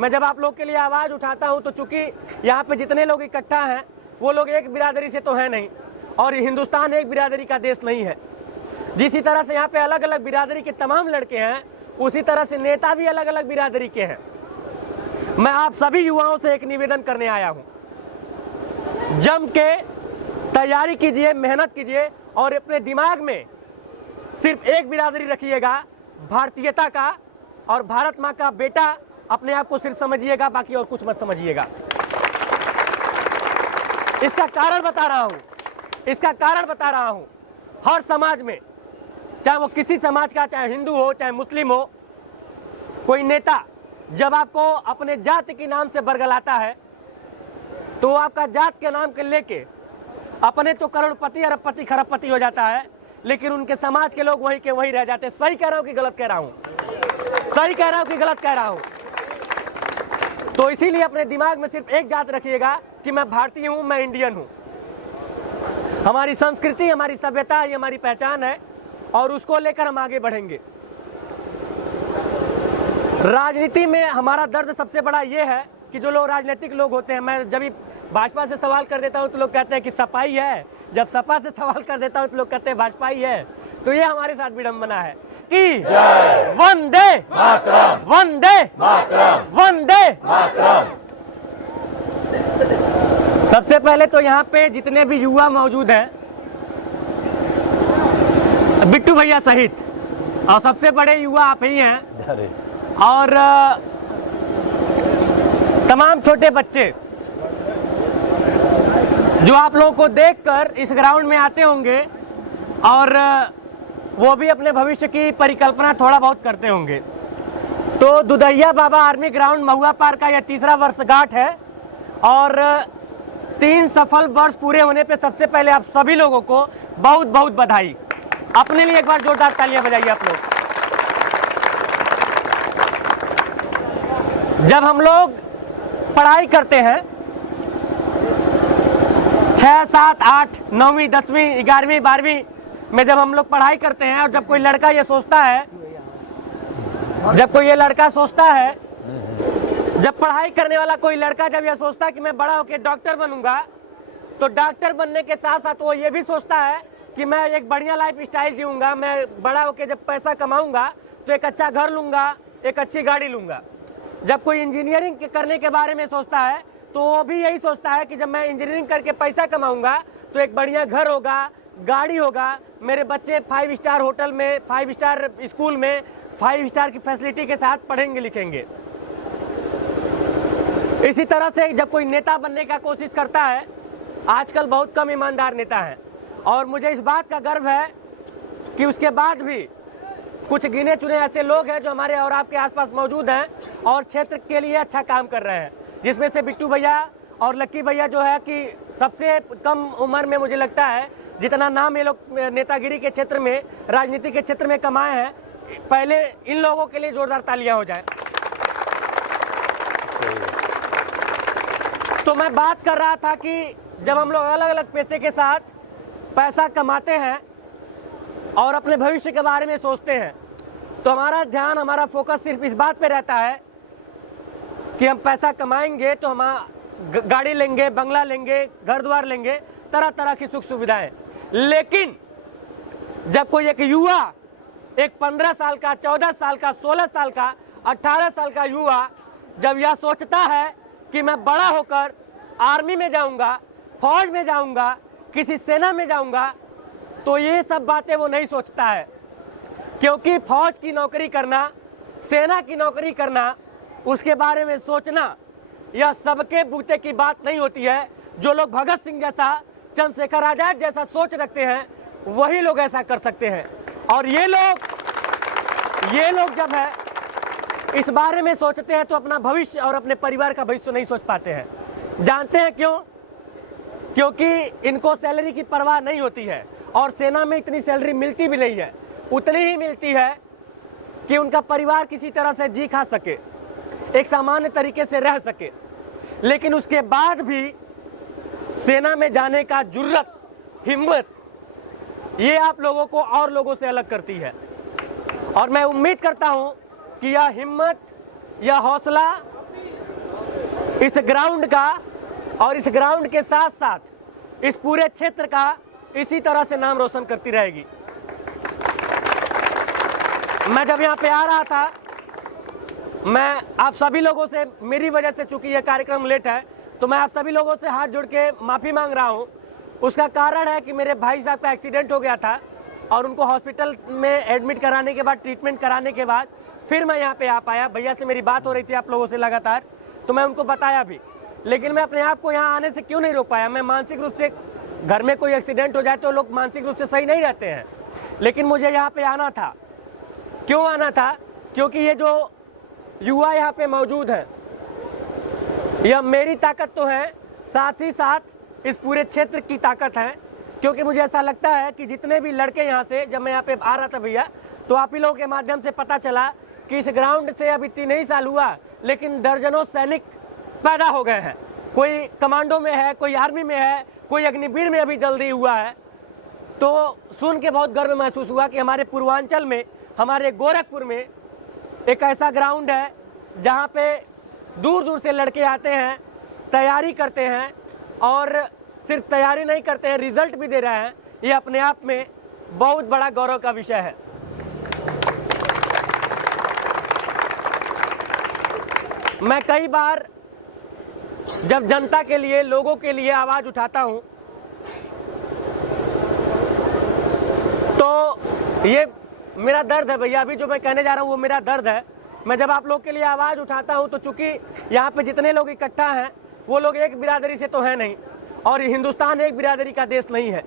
मैं जब आप लोग के लिए आवाज़ उठाता हूं तो चूंकि यहाँ पे जितने लोग इकट्ठा हैं वो लोग एक बिरादरी से तो है नहीं, और हिंदुस्तान एक बिरादरी का देश नहीं है। जिस तरह से यहाँ पे अलग अलग बिरादरी के तमाम लड़के हैं, उसी तरह से नेता भी अलग अलग बिरादरी के हैं। मैं आप सभी युवाओं से एक निवेदन करने आया हूँ, जम के तैयारी कीजिए, मेहनत कीजिए और अपने दिमाग में सिर्फ एक बिरादरी रखिएगा, भारतीयता का, और भारत माँ का बेटा अपने आप को सिर्फ समझिएगा, बाकी और कुछ मत समझिएगा। इसका कारण बता रहा हूं, हर समाज में, चाहे वो किसी समाज का, चाहे हिंदू हो चाहे मुस्लिम हो, कोई नेता जब आपको अपने जाति के नाम से बरगलाता है तो आपका जात के नाम के लेके अपने तो करोड़पति, अरबपति, खरबपति हो जाता है, लेकिन उनके समाज के लोग वही के वही रह जाते हैं। सही कह रहा हूं कि गलत कह रहा हूं? सही कह रहा हूं कि गलत कह रहा हूं? तो इसीलिए अपने दिमाग में सिर्फ एक जात रखिएगा कि मैं भारतीय हूं, मैं इंडियन हूं। हमारी संस्कृति, हमारी सभ्यता, ये हमारी पहचान है और उसको लेकर हम आगे बढ़ेंगे। राजनीति में हमारा दर्द सबसे बड़ा ये है कि जो लोग राजनीतिक लोग होते हैं, मैं जब भी भाजपा से सवाल कर देता हूं तो लोग कहते हैं कि सपाई है, जब सपा से सवाल कर देता हूं तो लोग कहते हैं भाजपा ही है। तो ये हमारे साथ विडंबना है कि वंदे मातरम, वंदे मातरम, वंदे मातरम। सबसे पहले तो यहाँ पे जितने भी युवा मौजूद हैं, बिट्टू भैया सहित, और सबसे बड़े युवा आप ही हैं, और तमाम छोटे बच्चे जो आप लोगों को देखकर इस ग्राउंड में आते होंगे और वो भी अपने भविष्य की परिकल्पना थोड़ा बहुत करते होंगे। तो दुधैया बाबा आर्मी ग्राउंड महुआ पार्क का यह तीसरा वर्षगांठ है और 3 सफल वर्ष पूरे होने पे सबसे पहले आप सभी लोगों को बहुत बहुत बधाई। अपने लिए एक बार जोरदार तालियां बजाइए आप लोग। जब हम लोग पढ़ाई करते हैं 6, 7, 8, 9वीं, 10वीं, 11वीं, 12वीं में जब हम लोग पढ़ाई करते हैं और जब कोई लड़का ये सोचता है, जब पढ़ाई करने वाला कोई लड़का जब ये सोचता है कि मैं बड़ा होकर डॉक्टर बनूंगा, तो डॉक्टर बनने के साथ साथ वो ये भी सोचता है कि मैं एक बढ़िया लाइफ स्टाइल जीऊंगा, मैं बड़ा होकर जब पैसा कमाऊंगा तो एक अच्छा घर लूंगा, एक अच्छी गाड़ी लूंगा। जब कोई इंजीनियरिंग करने के बारे में सोचता है तो वो भी यही सोचता है कि जब मैं इंजीनियरिंग करके पैसा कमाऊंगा तो एक बढ़िया घर होगा, गाड़ी होगा, मेरे बच्चे 5 स्टार होटल में, 5 स्टार स्कूल में, 5 स्टार की फैसिलिटी के साथ पढ़ेंगे लिखेंगे। इसी तरह से जब कोई नेता बनने का कोशिश करता है, आजकल बहुत कम ईमानदार नेता हैं और मुझे इस बात का गर्व है कि उसके बाद भी कुछ गिने चुने ऐसे लोग हैं जो हमारे और आपके आसपास मौजूद हैं और क्षेत्र के लिए अच्छा काम कर रहे हैं, जिसमें से बिट्टू भैया और लक्की भैया जो है कि सबसे कम उम्र में मुझे लगता है जितना नाम ये लोग नेतागिरी के क्षेत्र में, राजनीति के क्षेत्र में कमाए हैं, पहले इन लोगों के लिए जोरदार तालियां हो जाए। तो मैं बात कर रहा था कि जब हम लोग अलग अलग पेशे के साथ पैसा कमाते हैं और अपने भविष्य के बारे में सोचते हैं तो हमारा ध्यान, हमारा फोकस सिर्फ इस बात पे रहता है कि हम पैसा कमाएंगे तो हम गाड़ी लेंगे, बंगला लेंगे, घर द्वार लेंगे, तरह तरह की सुख सुविधाएं। लेकिन जब कोई एक युवा, एक 15 साल का, 14 साल का, 16 साल का, 18 साल का युवा जब यह सोचता है कि मैं बड़ा होकर आर्मी में जाऊंगा, फौज में जाऊंगा, किसी सेना में जाऊंगा, तो ये सब बातें वो नहीं सोचता है, क्योंकि फौज की नौकरी करना, सेना की नौकरी करना, उसके बारे में सोचना यह सबके बूते की बात नहीं होती है। जो लोग भगत सिंह जैसा, चंद्रशेखर आजाद जैसा सोच रखते हैं वही लोग ऐसा कर सकते हैं। और ये लोग जब है इस बारे में सोचते हैं तो अपना भविष्य और अपने परिवार का भविष्य नहीं सोच पाते हैं। जानते हैं क्यों? क्योंकि इनको सैलरी की परवाह नहीं होती है और सेना में इतनी सैलरी मिलती भी नहीं है, उतनी ही मिलती है कि उनका परिवार किसी तरह से जी खा सके, एक सामान्य तरीके से रह सके। लेकिन उसके बाद भी सेना में जाने का जुर्रत, हिम्मत, ये आप लोगों को और लोगों से अलग करती है। और मैं उम्मीद करता हूं कि यह हिम्मत, यह हौसला इस ग्राउंड का और इस ग्राउंड के साथ साथ इस पूरे क्षेत्र का इसी तरह से नाम रोशन करती रहेगी। मैं जब यहाँ पे आ रहा था, मैं आप सभी लोगों से, मेरी वजह से चूंकि यह कार्यक्रम लेट है, तो मैं आप सभी लोगों से हाथ जोड़ के माफ़ी मांग रहा हूँ। उसका कारण है कि मेरे भाई साहब का एक्सीडेंट हो गया था और उनको हॉस्पिटल में एडमिट कराने के बाद, ट्रीटमेंट कराने के बाद फिर मैं यहाँ पे आ पाया। भैया से मेरी बात हो रही थी आप लोगों से लगातार, तो मैं उनको बताया भी, लेकिन मैं अपने आप को यहाँ आने से क्यों नहीं रोक पाया। मैं मानसिक रूप से, घर में कोई एक्सीडेंट हो जाए तो लोग मानसिक रूप से सही नहीं रहते हैं, लेकिन मुझे यहाँ पे आना था। क्यों आना था? क्योंकि ये जो युवा यहाँ पे मौजूद है, यह मेरी ताकत तो है, साथ ही साथ इस पूरे क्षेत्र की ताकत है। क्योंकि मुझे ऐसा लगता है कि जितने भी लड़के यहाँ से, जब मैं यहाँ पे आ रहा था भैया, तो आप ही लोगों के माध्यम से पता चला कि इस ग्राउंड से अभी 3 ही साल हुआ, लेकिन दर्जनों सैनिक पैदा हो गए हैं। कोई कमांडो में है, कोई आर्मी में है, कोई अग्निवीर में अभी जल्दी हुआ है। तो सुन के बहुत गर्व महसूस हुआ कि हमारे पूर्वांचल में, हमारे गोरखपुर में एक ऐसा ग्राउंड है जहाँ पे दूर दूर से लड़के आते हैं, तैयारी करते हैं, और सिर्फ तैयारी नहीं करते हैं, रिजल्ट भी दे रहे हैं। ये अपने आप में बहुत बड़ा गौरव का विषय है। मैं कई बार जब जनता के लिए, लोगों के लिए आवाज उठाता हूं, तो ये मेरा दर्द है भैया। अभी जो मैं कहने जा रहा हूं वो मेरा दर्द है। मैं जब आप लोग के लिए आवाज उठाता हूं तो चूंकि यहाँ पे जितने लोग इकट्ठा हैं वो लोग एक बिरादरी से तो है नहीं, और हिंदुस्तान एक बिरादरी का देश नहीं है।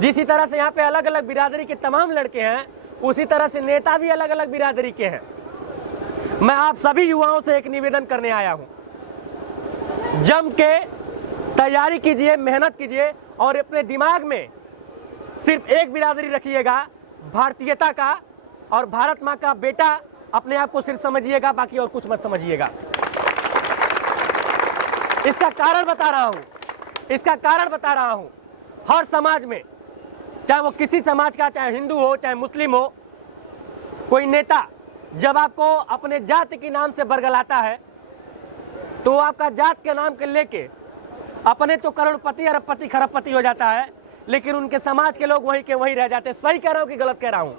जिसी तरह से यहाँ पे अलग अलग बिरादरी के तमाम लड़के हैं, उसी तरह से नेता भी अलग अलग बिरादरी के हैं। मैं आप सभी युवाओं से एक निवेदन करने आया हूं, जम के तैयारी कीजिए, मेहनत कीजिए, और अपने दिमाग में सिर्फ एक बिरादरी रखिएगा, भारतीयता का, और भारत माँ का बेटा अपने आप को सिर्फ समझिएगा, बाकी और कुछ मत समझिएगा। इसका कारण बता रहा हूं, हर समाज में, चाहे वो किसी समाज का, चाहे हिंदू हो, चाहे मुस्लिम हो, कोई नेता जब आपको अपने जाति के नाम से बरगलाता है, तो आपका जात के नाम के लेके अपने तो करोड़पति, अरबपति, खरबपति हो जाता है, लेकिन उनके समाज के लोग वहीं के वहीं रह जाते हैं। सही कह रहा हूं कि गलत कह रहा हूं?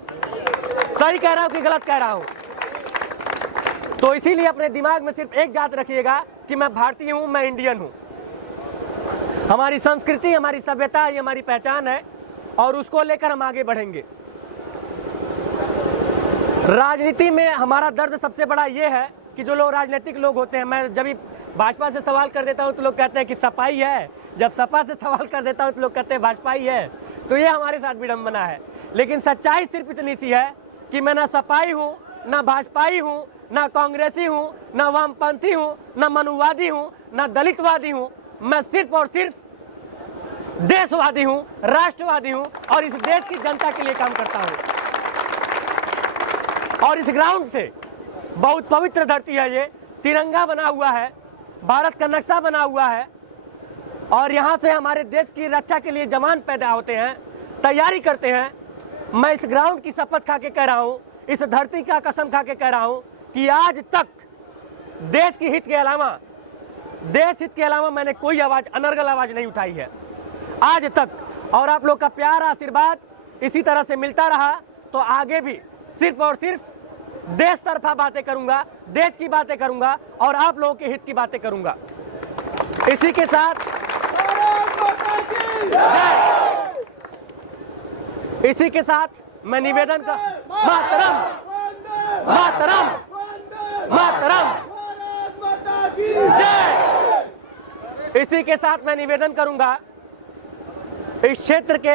सही कह रहा हूं कि गलत कह रहा हूं? तो इसीलिए अपने दिमाग में सिर्फ एक जात रखिएगा कि मैं भारतीय हूं, मैं इंडियन हूं। हमारी संस्कृति, हमारी सभ्यता, ये हमारी पहचान है, और उसको लेकर हम आगे बढ़ेंगे। राजनीति में हमारा दर्द सबसे बड़ा ये है कि जो लोग राजनीतिक लोग होते हैं, मैं जब भी भाजपा से सवाल कर देता हूं तो लोग कहते हैं कि सपाई है, जब सपा से सवाल कर देता हूं तो लोग कहते हैं भाजपा ही है। तो ये हमारे साथ विडंबना है। लेकिन सच्चाई सिर्फ इतनी सी है कि मैं ना सपाई हूं, ना भाजपाई हूं, ना कांग्रेसी हूं, ना वामपंथी हूं, ना मनुवादी हूं, ना दलितवादी हूं। मैं सिर्फ और सिर्फ देशवादी हूं, राष्ट्रवादी हूं, और इस देश की जनता के लिए काम करता हूं। और इस ग्राउंड से, बहुत पवित्र धरती है ये, तिरंगा बना हुआ है, भारत का नक्शा बना हुआ है, और यहाँ से हमारे देश की रक्षा के लिए जवान पैदा होते हैं, तैयारी करते हैं। मैं इस ग्राउंड की शपथ खा के कह रहा हूँ, इस धरती का कसम खा के कह रहा हूँ कि आज तक देश के हित के अलावा मैंने कोई आवाज, अनर्गल आवाज नहीं उठाई है आज तक। और आप लोग का प्यार, आशीर्वाद इसी तरह से मिलता रहा तो आगे भी सिर्फ और सिर्फ देश तरफा बातें करूंगा, देश की बातें करूंगा, और आप लोगों के हित की बातें करूंगा। इसी के साथ मैं निवेदन कर, मातरम मातरम मातरम जय। इसी के साथ मैं निवेदन करूंगा इस क्षेत्र के